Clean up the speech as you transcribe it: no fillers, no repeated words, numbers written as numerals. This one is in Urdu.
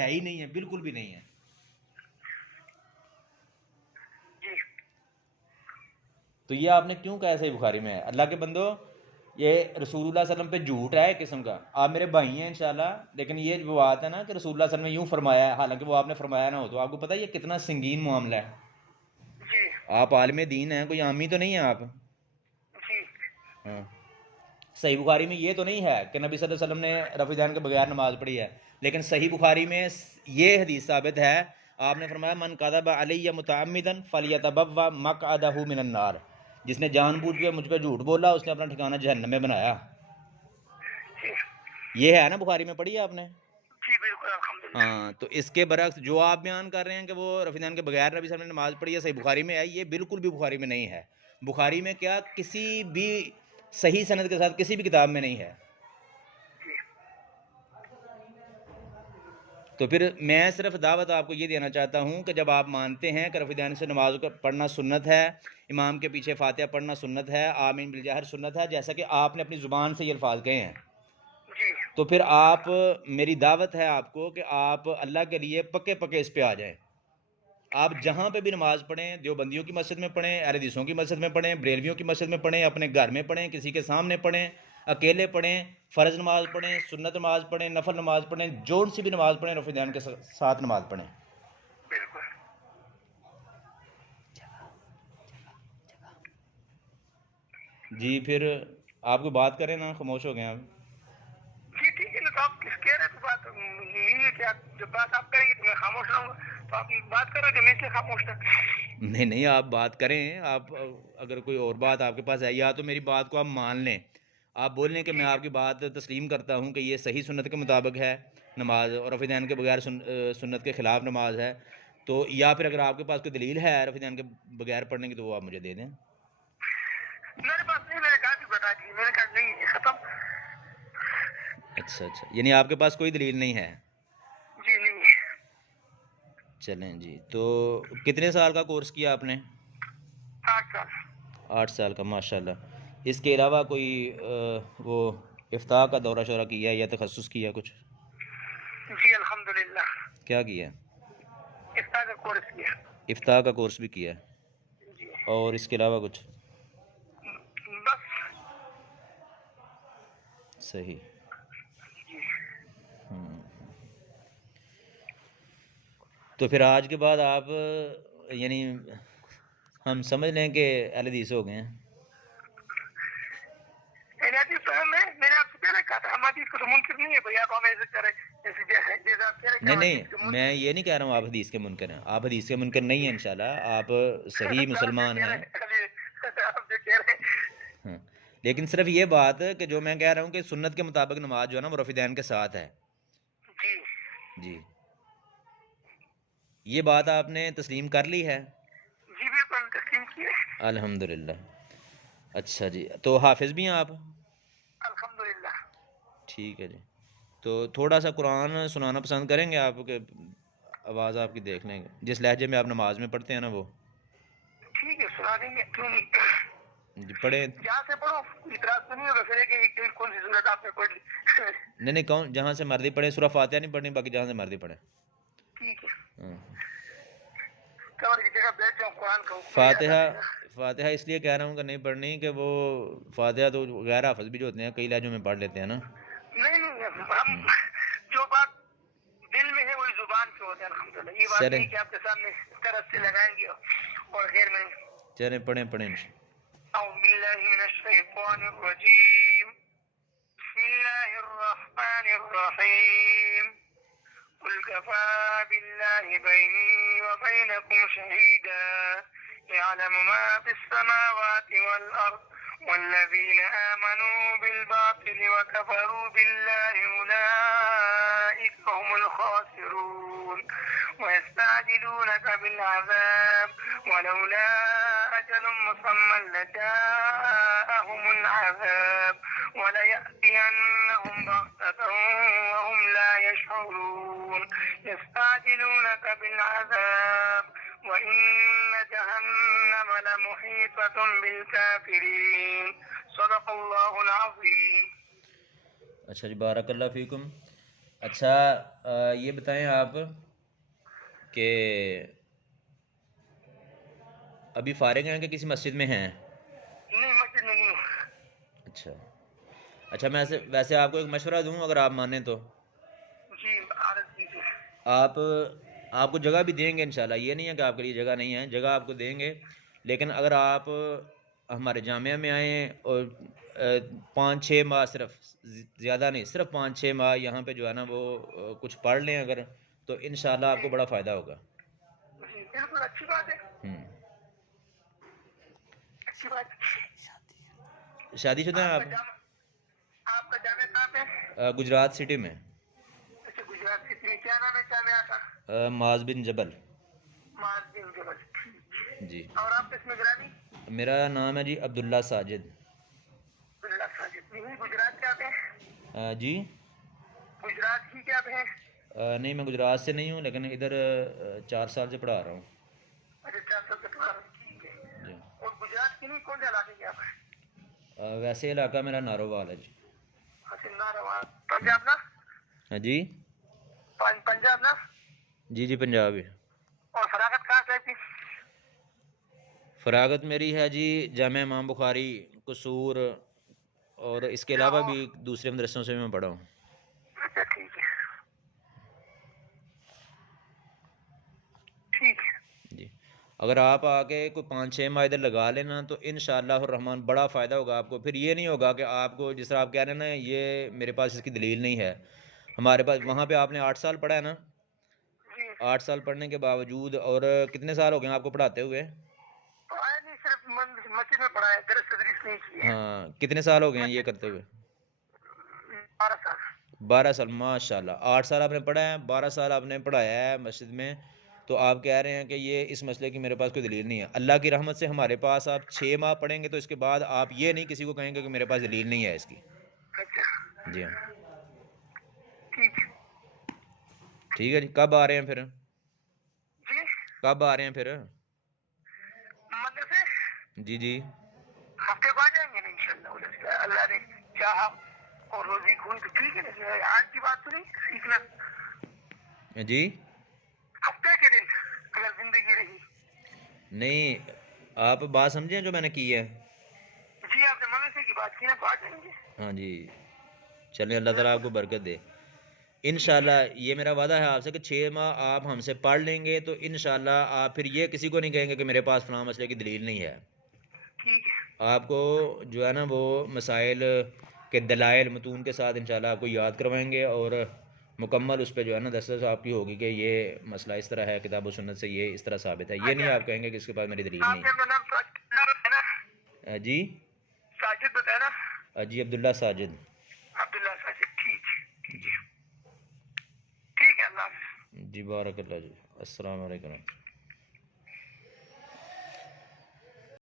ہے ہی نہیں ہے، بالکل بھی نہیں ہے۔ تو یہ آپ نے کیوں کہا صحیح بخاری میں ہے؟ اللہ کے بندو، یہ رسول اللہ صلی اللہ علیہ وسلم پہ جھوٹ ہے ایک قسم کا۔ آپ میرے بھائی ہیں انشاءاللہ، لیکن یہ جو بات ہے نا کہ رسول اللہ صلی اللہ علیہ وسلم نے یوں فرمایا ہے، حالانکہ وہ آپ نے فرمایا نہ ہو، تو آپ کو پتہ ہے یہ کتنا سنگین معاملہ ہے۔ آپ عالم دین ہیں، کوئی عامی تو نہیں ہیں آپ۔ ہاں، صحیح بخاری میں یہ تو نہیں ہے کہ نبی صلی اللہ علیہ وسلم نے رفع دین کے بغیر نماز پڑھی ہے، لیکن صحیح بخاری میں یہ حدیث ثابت ہے، آپ نے فرمایا من کذب علی متعمدا فلیتبوأ مقعدہ من النار، جس نے جان بوجھ کے مجھ پہ جھوٹ بولا اس نے اپنا ٹھکانہ جہنم میں بنایا۔ یہ ہے نا بخاری میں، پڑھی ہے آپ نے؟ ہاں، تو اس کے برعکس جو آپ بیان کر رہے ہیں کہ وہ رفع دین کے بغیر نبی صلی اللہ علیہ وسلم نے نماز پڑھی ہے، صحیح بخاری میں ہے، یہ بالکل بھی بخاری میں نہیں ہے۔ بخاری میں کیا، کسی بھی صحیح سند کے ساتھ کسی بھی کتاب میں نہیں ہے۔ تو پھر میں صرف دعوت آپ کو یہ دینا چاہتا ہوں کہ جب آپ مانتے ہیں کہ رفع دین سے نماز کو پڑھنا سنت ہے، امام کے پیچھے فاتحہ پڑھنا سنت ہے، آمین بالجہر سنت ہے، جیسا کہ آپ نے اپنی زبان سے یہ الفاظ کہے ہیں، تو پھر آپ، میری دعوت ہے آپ کو کہ آپ اللہ کے لیے پکے پکے اس پہ آ جائیں۔ آپ جہاں پہ بھی نماز پڑھیں، دیوبندیوں کی مسجد میں پڑھیں، اہل حدیثوں کی مسجد میں پڑھیں، بریلویوں کی مسجد میں پڑھیں، اپنے گھر میں پڑھیں، کسی کے سامنے پڑھیں، اکیلے پڑھیں، فرض نماز پڑھیں، سنت نماز پڑھیں، نفل نماز پڑھیں، جون سی بھی نماز پڑھیں، رفع دین کے ساتھ نماز پڑھیں۔ جی پھر آپ کو بات کریں نا، خاموش ہو گئے آپ۔ جی ٹھیک ہے نا، تو آپ کس کہہ رہے تو بات یہی ہے کہ آپ جب بات آپ کریں گے تو میں خاموش رہوں گا، تو آپ بات کر رہے تھے میں اس لیے خاموش تھا۔ نہیں نہیں، آپ بات کریں، آپ اگر کوئی اور بات آپ کے پاس ہے، یا تو میری بات کو آپ مان لیں، آپ بول لیں کہ میں آپ کی بات تسلیم کرتا ہوں کہ یہ صحیح سنت کے مطابق ہے نماز، اور رفع دین کے بغیر سنت کے خلاف نماز ہے، تو یا پھر اگر آپ کے پاس کوئی دلیل ہے رفع دین کے بغیر پڑھنے کی تو وہ آپ مجھے دے دیں۔ میرے پاس نہیں، میں نے کہا بھی بتا دی، میں نے کہا نہیں ختم۔ اچھا اچھا، یعنی آپ کے پاس کوئی دلیل نہیں ہے؟ جی نہیں۔ چلیں جی، تو کتنے سال کا کورس کیا آپ نے؟ 8 سال۔ 8 سال کا، ماشاء اللہ۔ اس کے علاوہ کوئی وہ افتاح کا دورہ شورہ کیا یا تخصص کیا کچھ؟ جی الحمدللہ۔ کیا کیا؟ افتاح کا کورس کیا۔ افتاح کا کورس بھی کیا ہے، جی اور اس کے علاوہ کچھ؟ بس۔ صحیح۔ جی تو پھر آج کے بعد آپ، یعنی ہم سمجھ لیں کہ اہل حدیث ہو گئے ہیں؟ میں نے آپ سے پہلے کہا تھا ہم حدیث کو تو منکر نہیں ہے بھائی، آپ ہمیں ایسے کریں جیسے آپ کہہ رہے نہیں نہیں، میں یہ نہیں کہہ رہا ہوں آپ حدیث کے منکر ہیں، آپ حدیث کے منکر نہیں ہیں انشاءاللہ، آپ صحیح مسلمان ہیں۔ آپ جو کہہ رہے ہیں۔ ہاں، لیکن صرف یہ بات کہ جو میں کہہ رہا ہوں کہ سنت کے مطابق نماز جو ہے نا وہ رفع دین کے ساتھ ہے۔ جی جی، یہ بات آپ نے تسلیم کر لی ہے؟ جی بالکل تسلیم کی ہے۔ الحمدللہ۔ اچھا جی، تو حافظ بھی ہیں آپ؟ الحمدللہ۔ ٹھیک ہے جی، تو تھوڑا سا قرآن سنانا پسند کریں گے آپ؟ کہ آواز آپ کی دیکھ لیں گے، جس لہجے میں آپ نماز میں پڑھتے ہیں نا وہ۔ ٹھیک ہے سنا دیں گے، کیوں نہیں؟ جی پڑھیں۔ جہاں سے پڑھو، اعتراض تو نہیں ہوگا پھر کہ کون سی سنت آپ نے پڑھ لی؟ نہیں نہیں، کون جہاں سے مرضی پڑھیں، سورہ فاتحہ نہیں پڑھنی، باقی جہاں سے مرضی پڑھیں۔ ٹھیک ہے، ہاں، کمر کی جگہ بیٹھ جاؤں، قرآن کا حکم یاد آ فاتحہ جائے گا۔ فاتحہ اس لیے کہہ رہا ہوں کہ نہیں پڑھنی کہ وہ فاتحہ تو غیر حافظ بھی جو ہوتے ہیں کئی لہجوں میں پڑھ لیتے ہیں نا۔ نہیں نہیں، ہم جو بات دل میں ہے وہی زبان پہ ہوتا ہے الحمدللہ، یہ بات چلیں نہیں کہ آپ کے سامنے اس طرح سے لگائیں گے اور غیر میں نہیں۔ چلیں پڑھیں انشاءاللہ۔ اعوذ باللہ من الشیطان الرجیم، بسم اللہ الرحمن الرحیم، قل كفى بالله بيني وبينكم شهيدا يعلم ما في السماوات والأرض والذين آمنوا بالباطل وكفروا بالله أولئك هم الخاسرون ويستعجلونك بالعذاب ولولا أجل مسمى لجاءهم العذاب وليأتينهم بغتة وهم لا يشعرون يستعجلونك بالعذاب وإن جهنم لمحيطة بالكافرين صدق الله العظيم۔ اچھا جی، بارک اللہ فیکم۔ اچھا یہ بتائیں آپ کہ ابھی فارغ ہیں کہ کسی مسجد میں ہیں؟ نہیں مسجد میں نہیں ہوں. اچھا اچھا، میں ویسے آپ کو ایک مشورہ دوں اگر آپ مانیں تو. جی عرض کیجیے. آپ آپ کو جگہ بھی دیں گے انشاءاللہ، یہ نہیں ہے کہ آپ کے لیے جگہ نہیں ہے، جگہ آپ کو دیں گے. لیکن اگر آپ ہمارے جامعہ میں آئیں اور 5-6 ماہ، صرف زیادہ نہیں، صرف 5-6 ماہ یہاں پہ جو ہے نا وہ کچھ پڑھ لیں اگر، تو انشاءاللہ آپ جی کو بڑا فائدہ ہوگا. جی بالکل اچھی بات ہے. ہوں. اچھی بات. شادی شدہ ہیں آپ آپ؟ کا جامع آپ کا جامع کہاں پہ؟ گجرات سٹی میں. اچھا گجرات سٹی میں. کیا نام ہے جامعہ کا؟ معاذ بن جبل. معاذ بن جبل. جی. اور آپ کس میں گرانی؟ میرا نام ہے جی عبداللہ ساجد. اللہ ساجد. نہیں گجرات کیا پہ؟ جی گجرات ہی کیا پہ ہے؟ نہیں، میں گجرات سے نہیں ہوں، لیکن ادھر 4 سال سے پڑھا رہا ہوں. اچھا 4 سال سے پڑھا رہے. ٹھیک ہے. جی. اور گجرات کی نہیں کون سے علاقے کے آپ ہیں؟ ویسے علاقہ میرا نارووال ہے جی. اچھا ناروال. پنجاب نا؟ ہاں جی. پنجاب نا؟ جی جی پنجاب ہے. اور فراغت کہاں سے تھی؟ فراغت میری ہے جی جامعہ امام بخاری قصور، اور اس کے علاوہ لاہور. بھی دوسرے مدرسوں سے بھی میں پڑھا ہوں. اچھا ٹھیک ہے. ٹھیک ہے. جی. اگر آپ آ کے کوئی 5-6 ماہ ادھر لگا لینا تو انشاءاللہ الرحمن بڑا فائدہ ہوگا آپ کو. پھر یہ نہیں ہوگا کہ آپ کو جس طرح آپ کہہ رہے ہیں نا یہ میرے پاس اس کی دلیل نہیں ہے. ہمارے پاس جی وہاں پہ آپ نے 8 سال پڑھا ہے نا. جی. 8 سال پڑھنے کے باوجود، اور کتنے سال ہو گئے ہیں آپ کو پڑھاتے ہوئے؟ پڑھایا نہیں، صرف مسجد میں پڑھایا. درس تدریس نہیں کی ہے. ہاں، کتنے سال ہو گئے ہیں یہ مسجد. کرتے ہوئے؟ 12 سال. 12 سال. ماشاء اللہ. 8 سال آپ نے پڑھا ہے، 12 سال آپ نے پڑھایا ہے مسجد میں، تو آپ کہہ رہے ہیں کہ یہ اس مسئلے کی میرے پاس کوئی دلیل نہیں ہے. اللہ کی رحمت سے ہمارے پاس آپ 6 ماہ پڑھیں گے تو اس کے بعد آپ یہ نہیں کسی کو کہیں گے کہ میرے پاس دلیل نہیں ہے اس کی. اچھا جی ہاں. ٹھیک ہے. ٹھیک ہے جی. کب آ رہے ہیں پھر؟ جی کب آ رہے ہیں پھر؟ مدرسے جی جی. ہفتے کو آ جائیں گے نا انشاءاللہ. اللہ نے چاہا اور روزی کھوئی تو ٹھیک ہے نا. آج کی بات تو نہیں سیکھنا. جی. ہفتے کے دن اگر زندگی رہی. نہیں، آپ بات سمجھیں جو میں نے کی ہے. جی آپ نے مدرسے کی بات کی نا تو آ جائیں گے. ہاں جی. چلیں، اللہ تعالیٰ آپ بالکل. کو برکت دے. ٹھیک ہے. انشاءاللہ یہ میرا وعدہ ہے آپ سے کہ 6 ماہ آپ ہم سے پڑھ لیں گے تو انشاءاللہ آپ پھر یہ کسی کو نہیں کہیں گے کہ میرے پاس فلاں مسئلے کی دلیل نہیں ہے. ٹھیک ہے. آپ کو جو ہے نا وہ مسائل کے دلائل متون کے ساتھ انشاءاللہ آپ کو یاد کروائیں گے، اور مکمل اس پہ جو ہے نا دسترس آپ کی ہوگی کہ یہ مسئلہ اس طرح ہے، کتاب و سنت سے یہ اس طرح ثابت ہے. یہ نہیں اچھا آپ کہیں گے کہ اس کے پاس میری دلیل آپ نہیں نے اپنا نام ہے نا؟ جی. ساجد بتایا نا؟ جی عبداللہ ساجد. عبداللہ ساجد. ٹھیک ہے. جی ٹھیک ہے. اللہ حافظ. جی بارک اللہ جی. السلام علیکم.